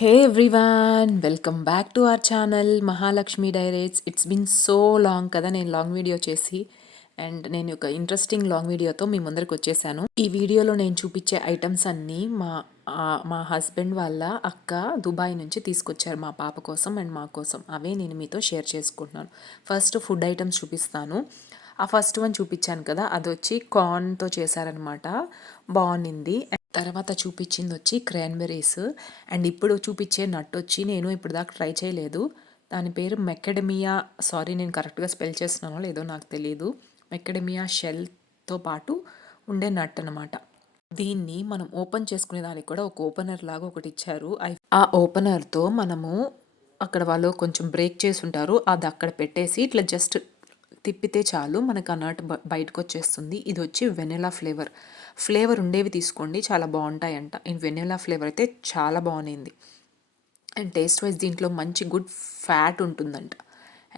Hey everyone, welcome back to our channel Mahalakshmi diaries. It's been so long కదా నేను long video చేసి, and నేను ఒక ఇంట్రెస్టింగ్ లాంగ్ వీడియోతో మీ ముందరికి వచ్చేసాను. ఈ వీడియోలో నేను చూపించే ఐటమ్స్ అన్నీ మా హస్బెండ్ వాళ్ళ అక్క దుబాయ్ నుంచి తీసుకొచ్చారు మా పాప కోసం అండ్ మా కోసం. అవే నేను మీతో షేర్ చేసుకుంటున్నాను. ఫస్ట్ ఫుడ్ ఐటమ్స్ చూపిస్తాను. ఆ ఫస్ట్ వన్ చూపించాను కదా, అది వచ్చి కార్న్తో చేశారనమాట, బాగుంది. తర్వాత చూపించింది వచ్చి క్రాన్బెర్రీస్. అండ్ ఇప్పుడు చూపించే నట్ వచ్చి నేను ఇప్పుడు దాకా ట్రై చేయలేదు. దాని పేరు మెకడమియా. సారీ, నేను కరెక్ట్గా స్పెల్ చేస్తున్నానో లేదో నాకు తెలియదు. మెకడమియా షెల్తో పాటు ఉండే నట్ అనమాట. దీన్ని మనం ఓపెన్ చేసుకునే దానికి కూడా ఒక ఓపెనర్ లాగా ఒకటి ఇచ్చారు. ఆ ఓపెనర్తో మనము అక్కడ వాళ్ళు కొంచెం బ్రేక్ చేసి ఉంటారు, అది అక్కడ పెట్టేసి ఇట్లా జస్ట్ తిప్పితే చాలు మనకు ఆ నట్ బయటకు వచ్చేస్తుంది. ఇది వచ్చి వెనిలా ఫ్లేవర్ ఉండేవి తీసుకోండి, చాలా బాగుంటాయంట. ఈ వెనిలా ఫ్లేవర్ అయితే చాలా బాగుంది. అండ్ టేస్ట్ వైజ్ దీంట్లో మంచి గుడ్ ఫ్యాట్ ఉంటుందంట.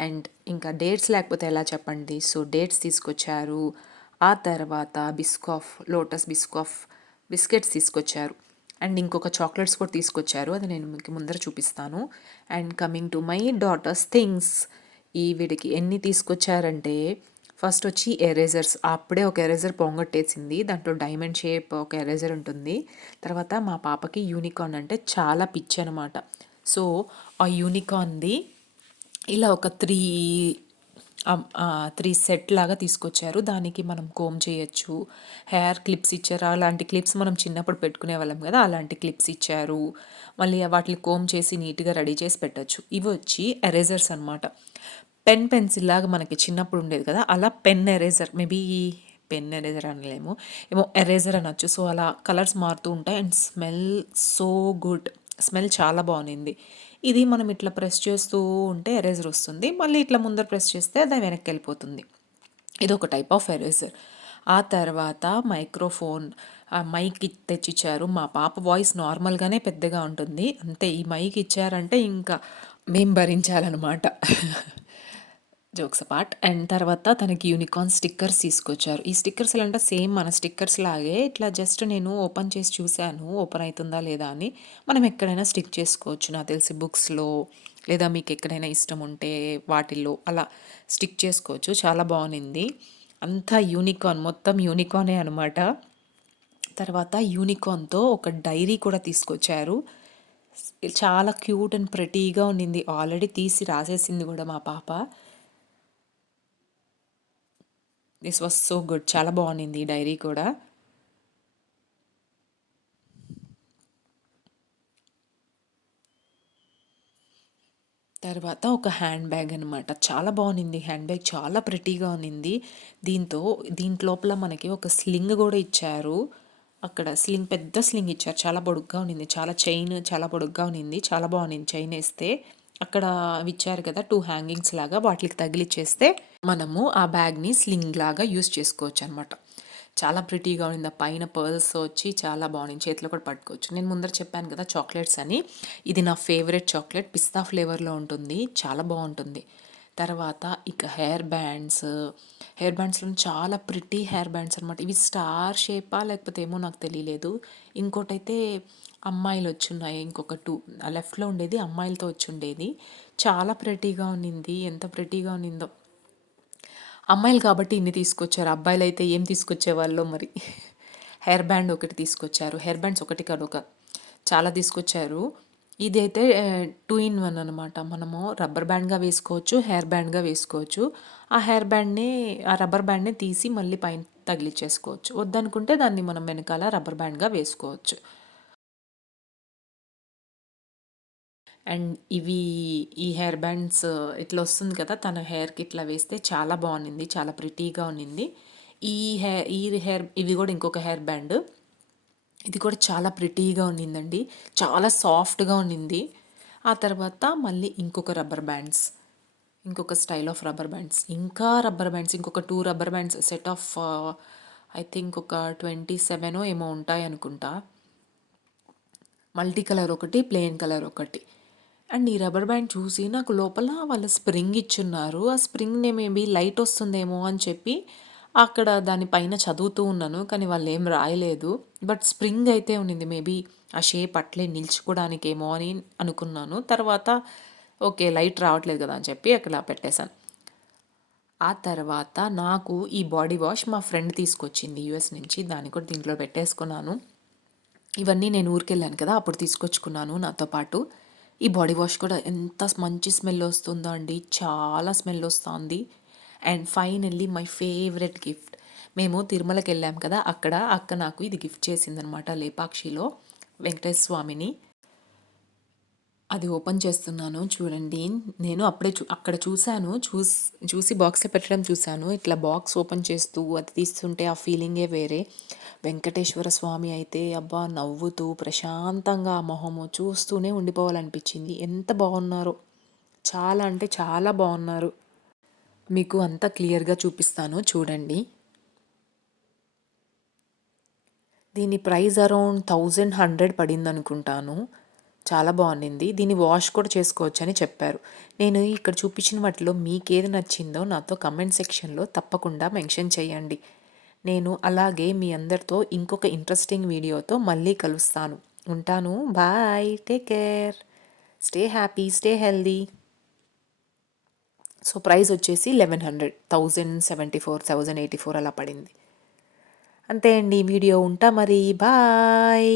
అండ్ ఇంకా డేట్స్ లేకపోతే ఎలా చెప్పండి. సో డేట్స్ తీసుకొచ్చారు. ఆ తర్వాత లోటస్ బిస్కెట్స్ తీసుకొచ్చారు. అండ్ ఇంకొక చాక్లెట్స్ కూడా తీసుకొచ్చారు, అది నేను మీకు ముందర చూపిస్తాను. And coming to my daughters things, వీడికి ఎన్ని తీసుకొచ్చారంటే ఫస్ట్ వచ్చి ఎరేజర్స్. అప్పుడే ఒక ఎరేజర్ పొంగొట్టేసింది, దాంట్లో డైమండ్ షేప్ ఒక ఎరేజర్ ఉంటుంది. తర్వాత మా పాపకి యూనికార్న్ అంటే చాలా పిచ్చి అనమాట. సో ఆ యూనికార్న్ది ఇలా ఒక త్రీ సెట్ లాగా తీసుకొచ్చారు. దానికి మనం కోమ్ చేయొచ్చు, హెయిర్ క్లిప్స్ ఇచ్చారు. అలాంటి క్లిప్స్ మనం చిన్నప్పుడు పెట్టుకునే వాళ్ళం కదా, అలాంటి క్లిప్స్ ఇచ్చారు. మళ్ళీ వాటిని కోమ్ చేసి నీట్గా రెడీ చేసి పెట్టచ్చు. ఇవి వచ్చి ఎరేజర్స్ అనమాట. పెన్సిల్ లాగా మనకి చిన్నప్పుడు ఉండేది కదా, అలా pen eraser. Maybe pen eraser అనలేము, ఏమో ఎరేజర్ అనొచ్చు. సో అలా కలర్స్ మారుతూ ఉంటాయి and smell so good. Smell చాలా బాగుంది. ఇది మనం ఇట్లా ప్రెస్ చేస్తూ ఉంటే ఎరేజర్ వస్తుంది, మళ్ళీ ఇట్లా ముందర ప్రెస్ చేస్తే అది వెనక్కి వెళ్ళిపోతుంది. ఇది ఒక టైప్ ఆఫ్ ఎరేజర్. ఆ తర్వాత మైక్రోఫోన్, మైక్ తెచ్చిచ్చారు. మా పాప వాయిస్ నార్మల్గానే పెద్దగా ఉంటుంది, అంతే ఈ మైక్ ఇచ్చారంటే ఇంకా మేం భరించాలన్నమాట. Jokes apart. అండ్ తర్వాత తనకి యూనికార్న్ స్టిక్కర్స్ తీసుకొచ్చారు. ఈ స్టిక్కర్స్ ఎలా అంటే సేమ్ మన స్టిక్కర్స్ లాగే ఇట్లా జస్ట్ నేను ఓపెన్ చేసి చూశాను ఓపెన్ అవుతుందా లేదా అని. మనం ఎక్కడైనా స్టిక్ చేసుకోవచ్చు, నాకు తెలిసి బుక్స్లో లేదా మీకు ఎక్కడైనా ఇష్టం ఉంటే వాటిల్లో అలా స్టిక్ చేసుకోవచ్చు. చాలా బాగుంది. అంతా యూనికార్న్, మొత్తం యూనికార్నే అనమాట. తర్వాత యూనికార్న్తో ఒక డైరీ కూడా తీసుకొచ్చారు. చాలా క్యూట్ అండ్ ప్రెటీగా ఉండింది. ఆల్రెడీ తీసి రాసేసింది కూడా మా పాప. దిస్ వాస్ సో గుడ్, చాలా బాగుంది ఈ డైరీ కూడా. తర్వాత ఒక హ్యాండ్ బ్యాగ్ అనమాట, చాలా బాగుంది. హ్యాండ్ బ్యాగ్ చాలా ప్రెటీగా ఉన్నింది. దీంట్లోపల మనకి ఒక స్లింగ్ కూడా ఇచ్చారు. అక్కడ స్లింగ్, పెద్ద స్లింగ్ ఇచ్చారు, చాలా పొడుగ్గా ఉన్నింది. చాలా చైన్ చాలా పొడుగ్గా ఉన్నింది, చాలా బాగుంది చైన్ వేస్తే. అక్కడ ఇచ్చారు కదా 2 హ్యాంగింగ్స్ లాగా, వాటికి తగిలిచ్చేస్తే మనము ఆ బ్యాగ్ని స్లింగ్ లాగా యూస్ చేసుకోవచ్చు అనమాట. చాలా ప్రిటీగా ఉంది. ఆ పైన పర్ల్స్ వచ్చి చాలా బాగుంది, చేతిలో కూడా పట్టుకోవచ్చు. నేను ముందర చెప్పాను కదా చాక్లెట్స్ అని, ఇది నా ఫేవరెట్ చాక్లెట్, పిస్తా ఫ్లేవర్లో ఉంటుంది, చాలా బాగుంటుంది. తర్వాత ఇక హెయిర్ బ్యాండ్స్లో చాలా ప్రిటీ హెయిర్ బ్యాండ్స్ అనమాట. ఇవి స్టార్ షేపా లేకపోతే ఏమో నాకు తెలియలేదు. ఇంకోటైతే అమ్మాయిలు వచ్చున్నాయి, ఇంకొక 2 లెఫ్ట్లో ఉండేది అమ్మాయిలతో వచ్చి ఉండేది. చాలా ప్రెటీగా ఉన్నింది, ఎంత ప్రెటీగా ఉన్నిందో. అమ్మాయిలు కాబట్టి ఇన్ని తీసుకొచ్చారు, అబ్బాయిలు అయితే ఏం తీసుకొచ్చేవాళ్ళో మరి. హెయిర్ బ్యాండ్ ఒకటి తీసుకొచ్చారు, హెయిర్ బ్యాండ్స్ ఒకటి కాదు ఒక చాలా తీసుకొచ్చారు. ఇది అయితే 2 in 1 అనమాట. మనము రబ్బర్ బ్యాండ్గా వేసుకోవచ్చు, హెయిర్ బ్యాండ్గా వేసుకోవచ్చు. ఆ రబ్బర్ బ్యాండ్ని తీసి మళ్ళీ పైన తగిలిచ్చేసుకోవచ్చు. వద్దనుకుంటే దాన్ని మనం వెనకాల రబ్బర్ బ్యాండ్గా వేసుకోవచ్చు. అండ్ ఈ హెయిర్ బ్యాండ్స్ ఇట్లా వస్తుంది కదా, తన హెయిర్కి ఇట్లా వేస్తే చాలా బాగుంది, చాలా ప్రిటీగా ఉన్నింది. ఇవి కూడా ఇంకొక హెయిర్ బ్యాండ్, ఇది కూడా చాలా ప్రిటీగా ఉన్నిందండి, చాలా సాఫ్ట్గా ఉన్నింది. ఆ తర్వాత మళ్ళీ ఇంకొక స్టైల్ ఆఫ్ రబ్బర్ బ్యాండ్స్, ఇంకొక 2 rubber bands set of I think ఒక 27 ఏమో ఉంటాయి అనుకుంటా. మల్టీ కలర్ ఒకటి, ప్లెయిన్ కలర్ ఒకటి. అండ్ ఈ రబ్బర్ బ్యాండ్ చూసి నాకు లోపల వాళ్ళు స్ప్రింగ్ ఇచ్చున్నారు. ఆ స్ప్రింగ్ని మేబీ లైట్ వస్తుందేమో అని చెప్పి అక్కడ దాని పైన చదువుతూ ఉన్నాను, కానీ వాళ్ళేం రాయలేదు. బట్ స్ప్రింగ్ అయితే ఉన్నింది. మేబీ ఆ షేప్ అట్లే నిల్చుకోవడానికేమో అని అనుకున్నాను. తర్వాత ఓకే. లైట్ రావట్లేదు కదా అని చెప్పి అక్కడ పెట్టేశాను. ఆ తర్వాత నాకు ఈ బాడీ వాష్ మా ఫ్రెండ్ తీసుకొచ్చింది యూఎస్ నుంచి. దాన్ని కూడా దీంట్లో పెట్టేసుకున్నాను. ఇవన్నీ నేను ఊరికెళ్ళాను కదా! అప్పుడు తీసుకొచ్చుకున్నాను నాతో పాటు. ఈ బాడీ వాష్ కూడా ఎంత మంచి స్మెల్ వస్తుందో అండి. చాలా స్మెల్ వస్తుంది. And finally my favourite gift. మేము తిరుమలకెళ్ళాం కదా! అక్కడ అక్క నాకు ఇది గిఫ్ట్ చేసిందనమాట లేపాక్షిలో వెంకటేశ్వర స్వామిని. అది ఓపెన్ చేస్తున్నాను చూడండి. నేను అప్పుడే అక్కడ చూసాను. చూసి బాక్స్‌లో పెట్టడం చూసాను. ఇట్లా బాక్స్ ఓపెన్ చేస్తూ అది తీస్తుంటే ఆ ఫీలింగే వేరే. వెంకటేశ్వర స్వామి అయితే అబ్బా! నవ్వుతూ ప్రశాంతంగా ఆ మొహము చూస్తూనే ఉండిపోవాలనిపించింది. ఎంత బాగున్నారో! చాలా అంటే చాలా బాగున్నారు. మీకు అంతా క్లియర్‌గా చూపిస్తాను చూడండి. దీని ప్రైస్ అరౌండ్ 1100 పడిందనుకుంటాను. చాలా బాగుండింది. దీన్ని వాష్ కూడా చేసుకోవచ్చని చెప్పారు. నేను ఇక్కడ చూపించిన వాటిలో మీకేది నచ్చిందో నాతో కమెంట్ సెక్షన్‌లో తప్పకుండా మెన్షన్ చేయండి. నేను అలాగే మీ అందరితో ఇంకొక ఇంట్రెస్టింగ్ వీడియోతో మళ్ళీ కలుస్తాను. ఉంటాను. Bye. Take care. Stay happy. Stay healthy. So price వచ్చేసి 1100, 1074, 1084 అలా పడింది. అంతే అండి వీడియో. ఉంటా మరి. బాయ్.